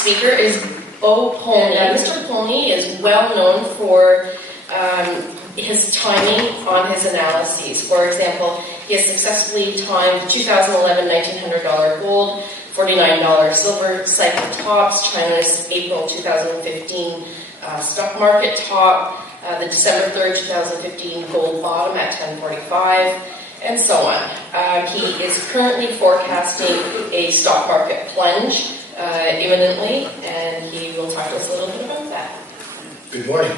speaker is Polny. Mr. Polny is well known for his timing on his analyses. For example, he has successfully timed 2011 $1,900 gold, $49 silver cycle tops, China's April 2015 stock market top, the December 3rd, 2015 gold bottom at 1045, and so on. He is currently forecasting a stock market plunge imminently, and he will talk to us a little bit about that. Good morning.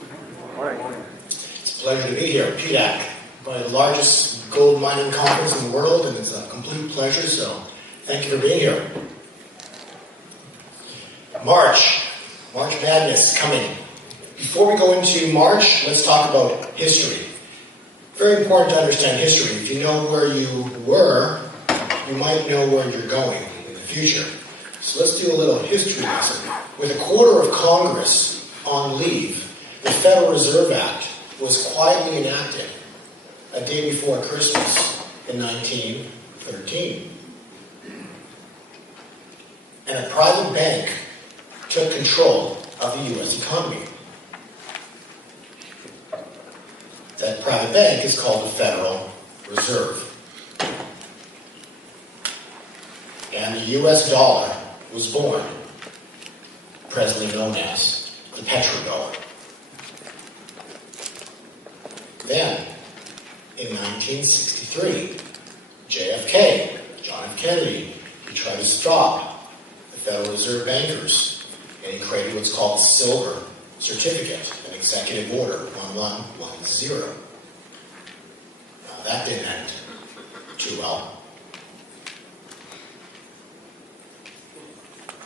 Good morning. It's a pleasure to be here. PDAC, probably the largest gold mining conference in the world, and it's a complete pleasure, so thank you for being here. March Madness coming. Before we go into March, let's talk about history. Very important to understand history. If you know where you were, you might know where you're going in the future. So let's do a little history lesson. With a quarter of Congress on leave, the Federal Reserve Act was quietly enacted a day before Christmas in 1913. And a private bank took control of the U.S. economy. That private bank is called the Federal Reserve. And the U.S. dollar was born, presently known as the petrodollar. Then, in 1963, JFK, John F. Kennedy, he tried to stop the Federal Reserve bankers, and he created what's called the Silver Certificate, an executive order, 1110. Now, that didn't end too well.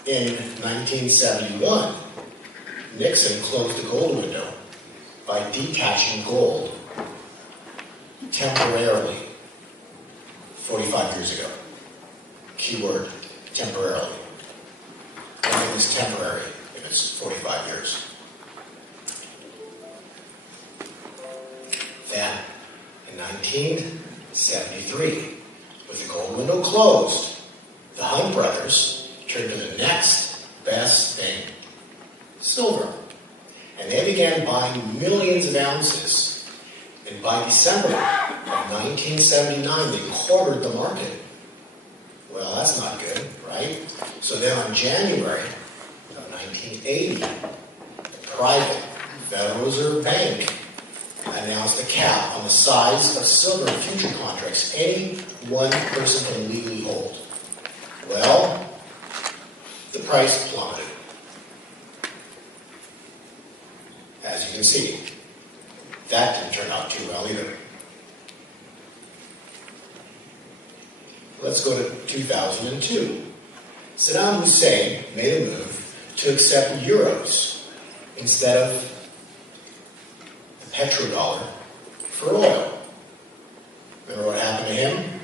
In 1971, Nixon closed the gold window by detaching gold temporarily 45 years ago. Keyword, temporarily. Nothing is temporary if it's 45 years. Then, in 1973, with the gold window closed, the Hunt brothers turned to the next best thing, silver. And they began buying millions of ounces. And by December of 1979, they quartered the market. Well, that's not good, right? So then on January of 1980, the private Federal Reserve Bank announced a cap on the size of silver future contracts any one person can legally hold. Well, the price plummeted. As you can see, that didn't turn out too well either. Let's go to 2002. Saddam Hussein made a move to accept euros instead of the petrodollar for oil. Remember what happened to him?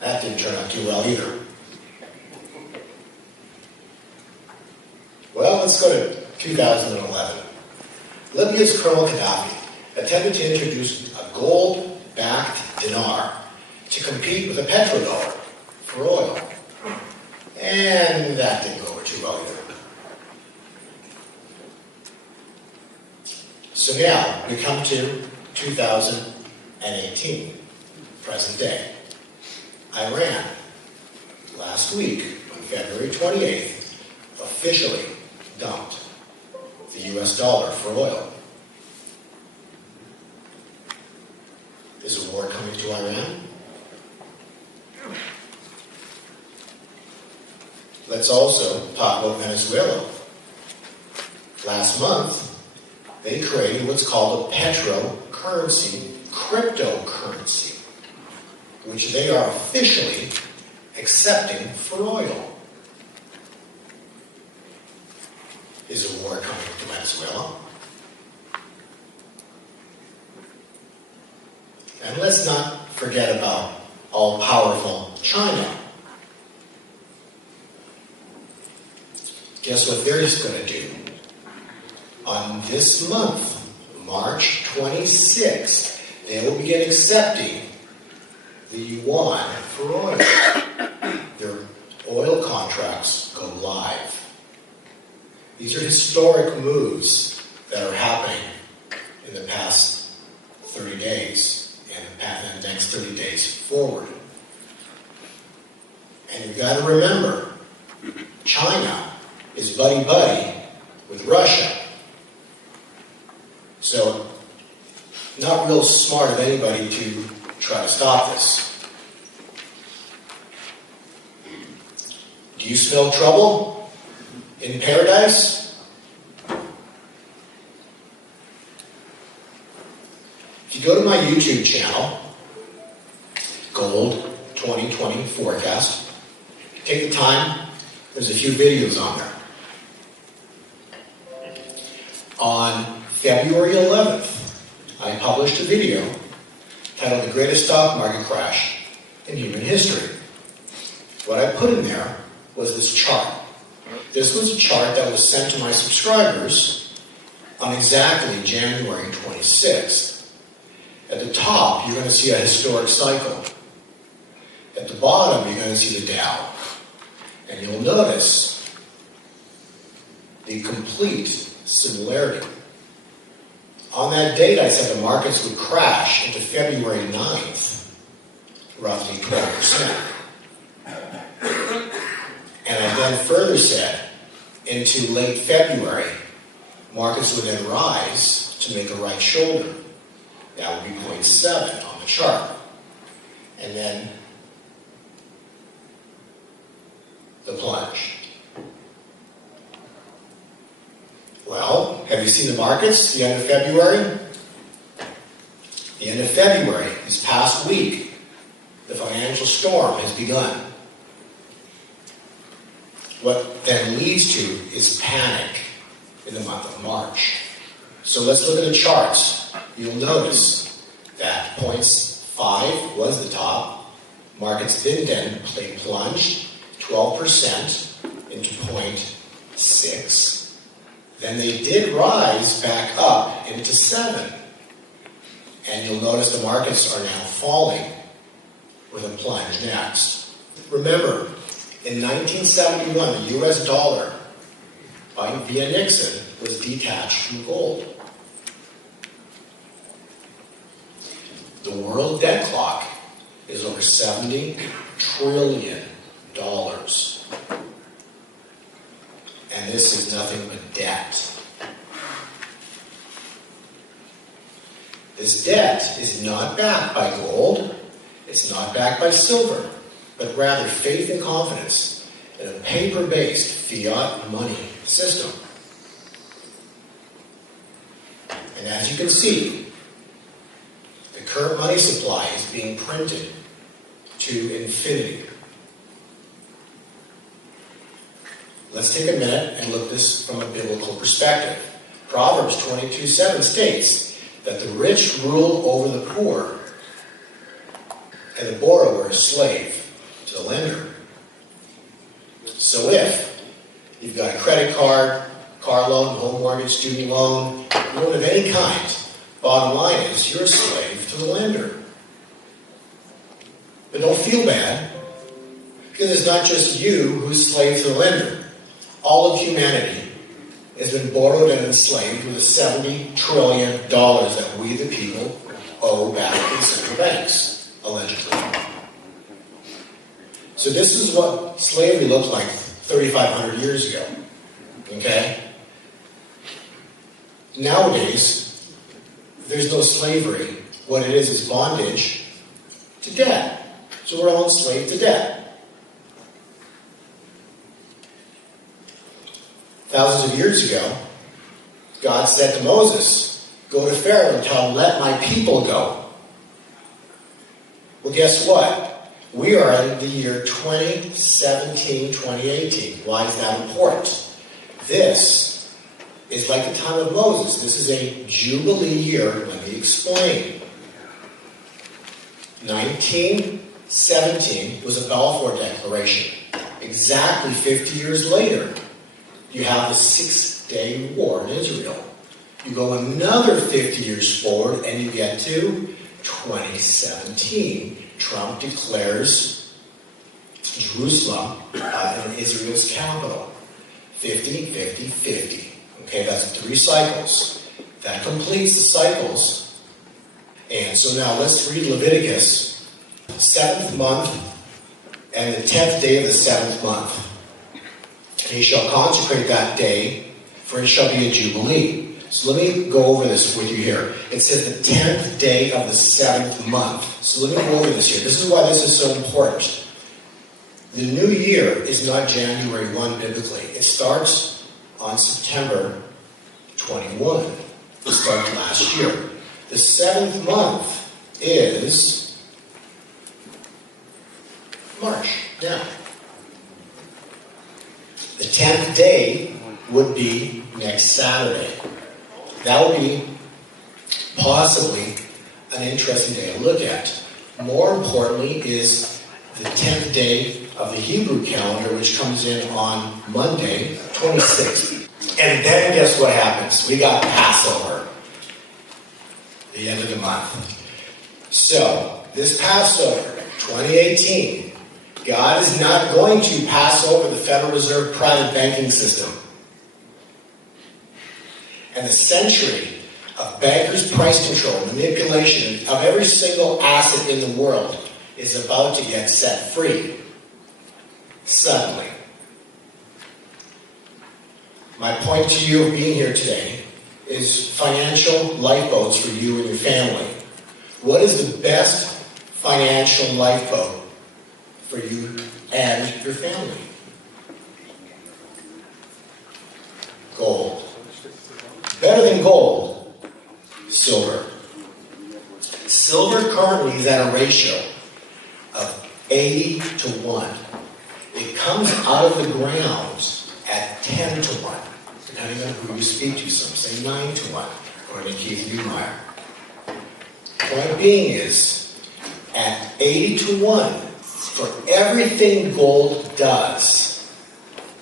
That didn't turn out too well either. Well, let's go to 2011. Libya's Colonel Gaddafi attempted to introduce a gold-backed dinar to compete with a petrodollar for oil. And that didn't go over too well either. So now we come to 2018, present day. Iran, last week, on February 28th, officially dumped the US dollar for oil. Is a war coming to Iran? Let's also talk about Venezuela. Last month, they created what's called a petrocurrency, cryptocurrency, which they are officially accepting for oil. Is a war coming to Venezuela? And let's not forget about all-powerful China. Guess what they're going to do? On this month, March 26th, they will begin accepting the yuan for oil. Their oil contract contracts go live. These are historic moves that are happening in the past 30 days and the next 30 days forward. And you've got to remember, China is buddy-buddy with Russia. So, not real smart of anybody to try to stop this. Do you smell trouble in paradise? If you go to my YouTube channel, Gold 2020 Forecast, take the time, there's a few videos on there. On February 11th, I published a video titled The Greatest Stock Market Crash in Human History. What I put in there was this chart. This was a chart that was sent to my subscribers on exactly January 26th. At the top, you're going to see a historic cycle. At the bottom, you're going to see the Dow. And you'll notice the complete similarity. On that date, I said the markets would crash into February 9th, roughly 12%. And I then further said, into late February, markets would then rise to make a right shoulder. That would be 0.7 on the chart. And then the plunge. Well, have you seen the markets the end of February? The end of February, this past week, the financial storm has begun. What then leads to is panic in the month of March. So let's look at the charts. You'll notice that 0.5 was the top. Markets did then plunge 12% into 0.6. Then they did rise back up into 7. And you'll notice the markets are now falling with a plunge next. Remember, in 1971, the US dollar via Nixon was detached from gold. The world debt clock is over $70 trillion. And this is nothing but debt. This debt is not backed by gold, it's not backed by silver, but rather faith and confidence in a paper-based fiat money system. And as you can see, the current money supply is being printed to infinity. Let's take a minute and look at this from a biblical perspective. Proverbs 22:7 states that the rich rule over the poor and the borrower is slave to the lender. So if you've got a credit card, car loan, home mortgage, student loan of any kind, bottom line is you're a slave to the lender. But don't feel bad, because it's not just you who's slave to the lender. All of humanity has been borrowed and enslaved with the $70 trillion that we, the people, owe back to central banks, allegedly. So this is what slavery looked like 3,500 years ago. Okay? Nowadays, there's no slavery. What it is bondage to debt. So we're all enslaved to debt. Thousands of years ago, God said to Moses, go to Pharaoh and tell him, let my people go. Well, guess what? We are in the year 2017, 2018. Why is that important? This is like the time of Moses. This is a Jubilee year. Let me explain. 1917 was a Balfour Declaration. Exactly 50 years later, you have the 6-Day War in Israel. You go another 50 years forward and you get to 2017. Trump declares Jerusalem, and Israel's capital. 50, 50, 50. Okay, that's 3 cycles. That completes the cycles. And so now let's read Leviticus. 7th month and the 10th day of the 7th month. And he shall consecrate that day, for it shall be a jubilee. So let me go over this with you here. It says the 10th day of the 7th month. So let me go over this here. This is why this is so important. The new year is not January 1 biblically. It starts on September 21. It started last year. The 7th month is March. Now, the 10th day would be next Saturday. That would be possibly an interesting day to look at. More importantly is the 10th day of the Hebrew calendar, which comes in on Monday, 26th. And then guess what happens? We got Passover, the end of the month. So, this Passover, 2018, God is not going to pass over the Federal Reserve private banking system. And the century of bankers' price control, manipulation of every single asset in the world is about to get set free. Suddenly. My point to you of being here today is financial lifeboats for you and your family. What is the best financial lifeboat for you and your family? Gold. Better than gold, silver. Silver currently is at a ratio of 80 to 1. It comes out of the ground at 10 to 1, depending on who you speak to. Some say 9 to 1, according to Keith Neumeyer. Point being is, at 80 to 1, for everything gold does,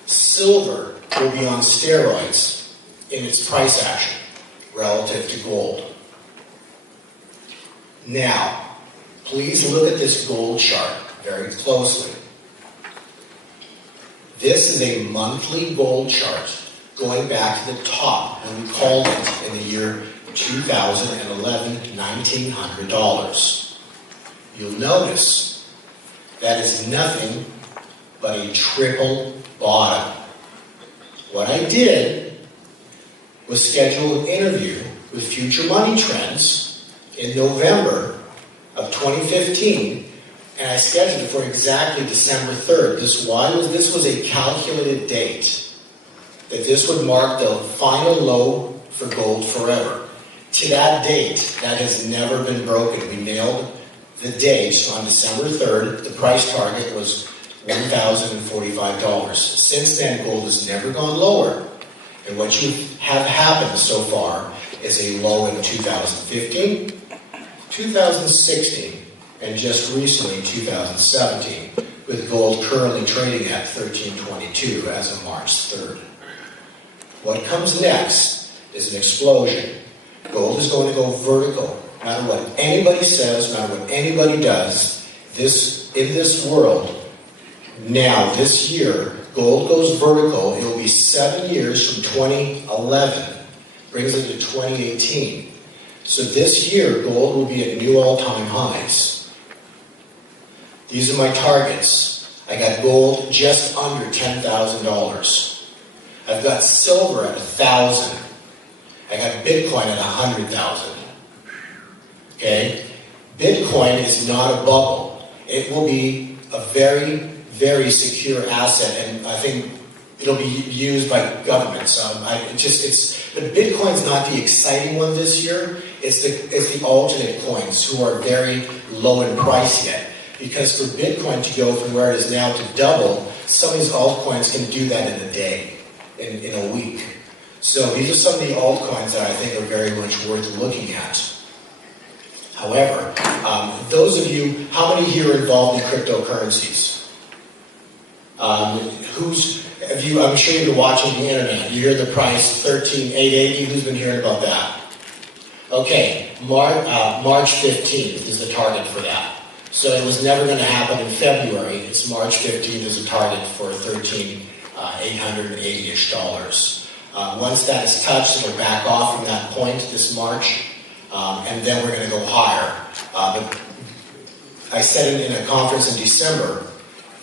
silver will be on steroids in its price action relative to gold. Now, please look at this gold chart very closely. This is a monthly gold chart going back to the top when we called it in the year 2011, $1,900. You'll notice that is nothing but a triple bottom. What I did was schedule an interview with Future Money Trends in November of 2015, and I scheduled it for exactly December 3rd. This was a calculated date, that this would mark the final low for gold forever. To that date, that has never been broken. We nailed the date on December 3rd. The price target was $1,045. Since then, gold has never gone lower. And what you have happened so far is a low in 2015, 2016, and just recently 2017, with gold currently trading at $1,322 as of March 3rd. What comes next is an explosion. Gold is going to go vertical. No matter what anybody says, no matter what anybody does, in this world, now, this year, gold goes vertical. It will be 7 years from 2011. Brings it to 2018. So this year, gold will be at new all-time highs. These are my targets. I got gold just under $10,000. I've got silver at $1,000. I got Bitcoin at $100,000. Okay? Bitcoin is not a bubble. It will be a very, very secure asset, and I think it'll be used by governments. But Bitcoin's not the exciting one this year. It's the alternate coins who are very low in price yet. Because for Bitcoin to go from where it is now to double, some of these altcoins can do that in a day, in a week. So these are some of the altcoins that I think are very much worth looking at. However, those of you, how many here are involved in cryptocurrencies? I'm sure you've been watching the internet. You hear the price, $13,880. Who's been hearing about that? Okay, March 15th is the target for that. So it was never going to happen in February. It's March 15th as a target for $13,880-ish. Once that is touched, it'll back off from that point this March, and then we're going to go higher. But I said in a conference in December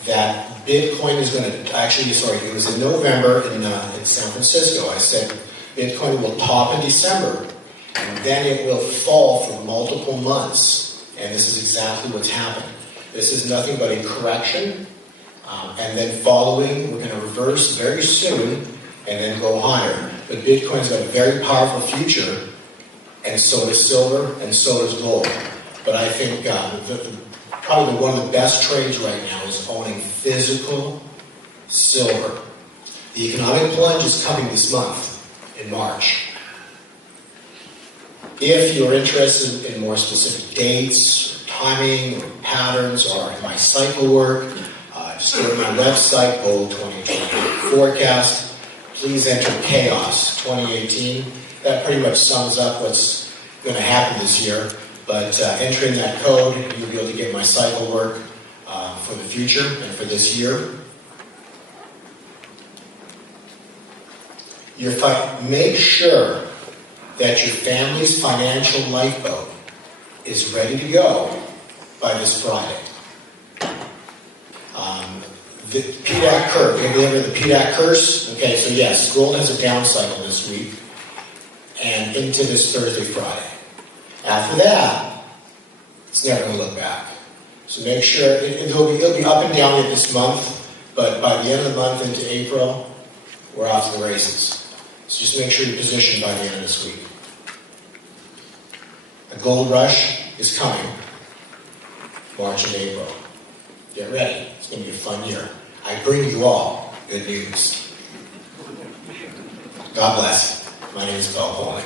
that Bitcoin is going to, it was in November in San Francisco. I said Bitcoin will top in December, and then it will fall for multiple months. And this is exactly what's happened. This is nothing but a correction, and then following, we're going to reverse very soon, and then go higher. But Bitcoin's got a very powerful future, and so does silver, and so does gold. But I think probably one of the best trades right now is owning physical silver. The economic plunge is coming this month, in March. If you're interested in more specific dates, or timing, or patterns, or my cycle work, just go to my website, Gold 2020 Forecast. Please enter Chaos 2018. That pretty much sums up what's going to happen this year. But entering that code, you'll be able to get my cycle work for the future and for this year. Make sure that your family's financial lifeboat is ready to go by this Friday. The PDAC curve, have you ever heard of the PDAC curse? Okay, so yes, gold has a down cycle this week and into this Thursday, Friday. After that, it's never going to look back. So make sure, it'll be up and down yet this month, but by the end of the month into April, we're off to the races. So just make sure you're positioned by the end of this week. A gold rush is coming, March and April. Get ready. It's going to be a fun year. I bring you all good news. God bless. My name is Polny.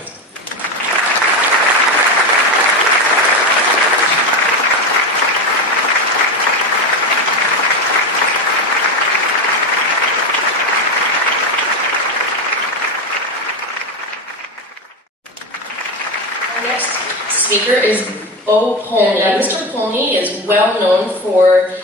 Our next speaker is Polny. Mr. Polny is well known for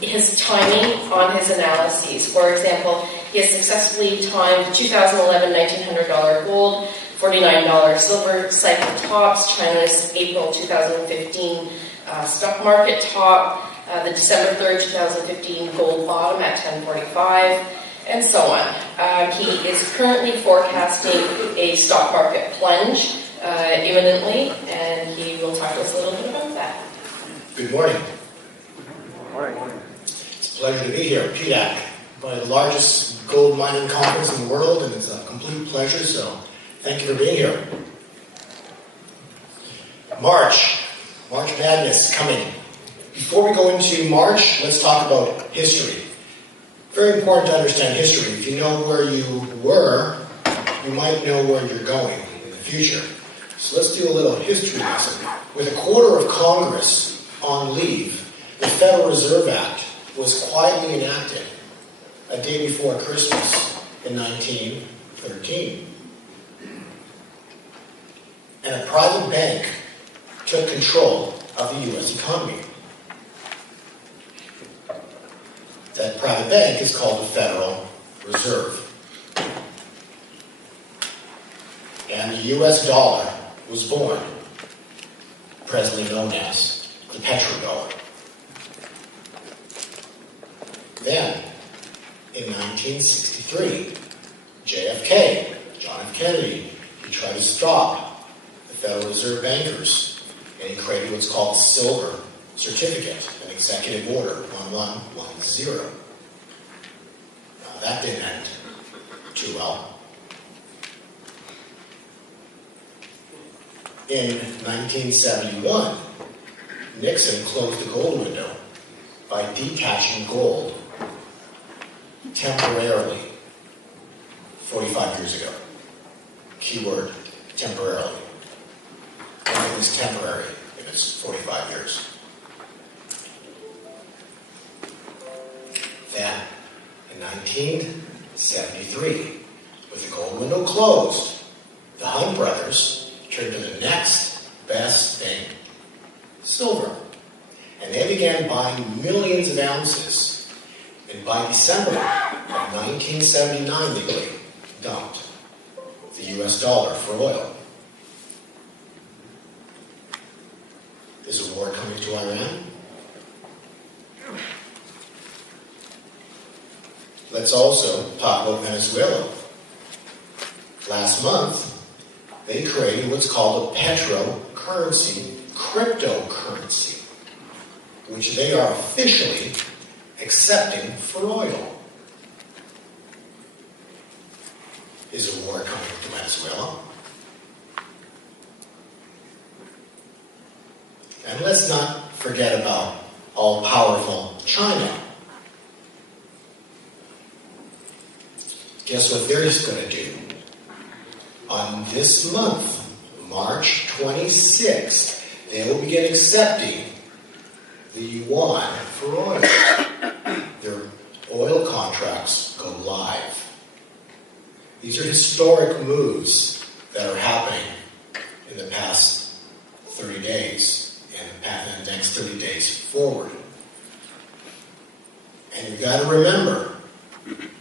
his timing on his analyses. For example, he has successfully timed 2011 $1,900 gold, $49 silver cycle tops, China's April 2015 stock market top, the December 3rd, 2015 gold bottom at 1045, and so on. He is currently forecasting a stock market plunge imminently, and he will talk to us a little bit about that. Good morning. Morning. It's a pleasure to be here. PDAC, probably the largest gold mining conference in the world, and it's a complete pleasure, so thank you for being here. March Madness coming. Before we go into March, let's talk about history. Very important to understand history. If you know where you were, you might know where you're going in the future. So let's do a little history lesson. With a quarter of Congress on leave, the Federal Reserve Act was quietly enacted a day before Christmas in 1913. And a private bank took control of the U.S. economy. That private bank is called the Federal Reserve. And the U.S. dollar was born, presently known as the petrodollar. Then, in 1963, JFK, John F. Kennedy, he tried to stop the Federal Reserve bankers, and he created what's called the Silver Certificate, an executive order, 1110. Now, that didn't end too well. In 1971, Nixon closed the gold window by detaching gold temporarily 45 years ago. Keyword, temporarily. Everything's temporary if it's 45 years. Then, in 1973, with the gold window closed, the Hunt brothers turned to the next best thing, silver. and they began buying millions of ounces. And by December of 1979, they dumped the US dollar for oil. Is a war coming to Iran? Let's also talk about Venezuela. Last month, they created what's called a petrocurrency, cryptocurrency, which they are officially accepting for oil. Is a war coming to Venezuela? And let's not forget about all-powerful China. Guess what they're just going to do? On this month, March 26th, they will begin accepting the yuan for oil. Their oil contracts go live. These are historic moves that are happening in the past 30 days and the next 30 days forward. And you've got to remember,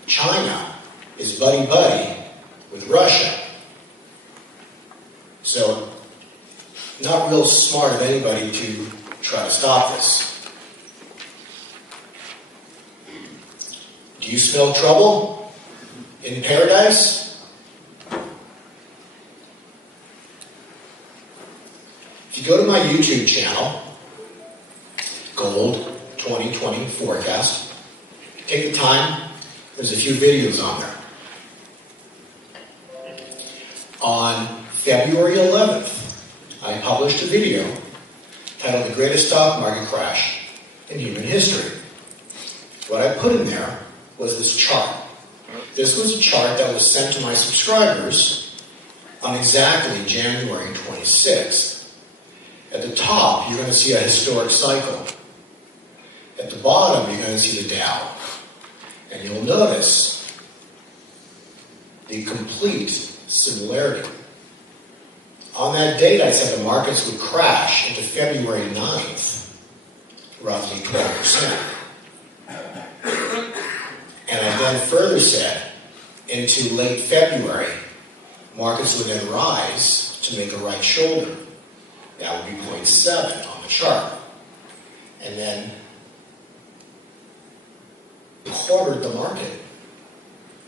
China is buddy-buddy with Russia. So, not real smart of anybody to try to stop this. Do you smell trouble in paradise? If you go to my YouTube channel, Gold 2020 Forecast, take the time, there's a few videos on there. On February 11th, I published a video titled The Greatest Stock Market Crash in Human History. What I put in there was this chart. This was a chart that was sent to my subscribers on exactly January 26th. At the top, you're going to see a historic cycle. At the bottom, you're going to see the Dow. And you'll notice the complete similarity. On that date, I said the markets would crash into February 9th, roughly 12%. And I then further said, into late February, markets would then rise to make a right shoulder. That would be 0.7 on the chart. And then quartered the market.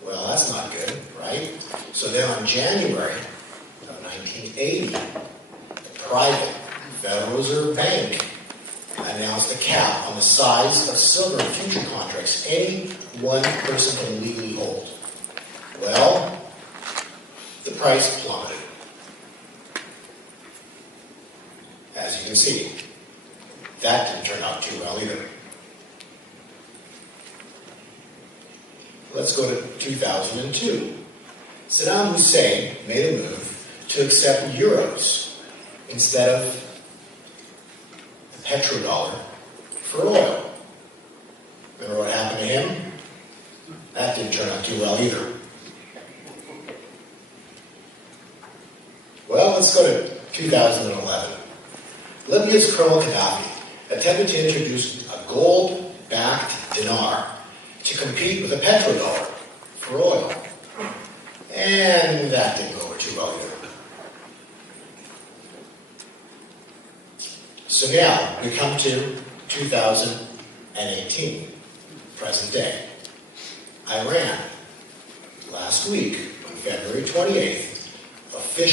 Well, that's not good, right? So then on January of 1980, the private Federal Reserve Bank announced a cap on the size of silver future contracts any one person can legally hold. Well, the price plummeted. As you can see, that didn't turn out too well either. Let's go to 2002. Saddam Hussein made a move to accept euros instead of the petrodollar for oil. Remember what happened to him? That didn't turn out too well either. Well, let's go to 2011. Libya's Colonel Gaddafi attempted to introduce a gold-backed dinar to compete with the petrodollar for oil. And that didn't go over too well either. So now we come to 2018, present day. Iran, last week, on February 28th, officially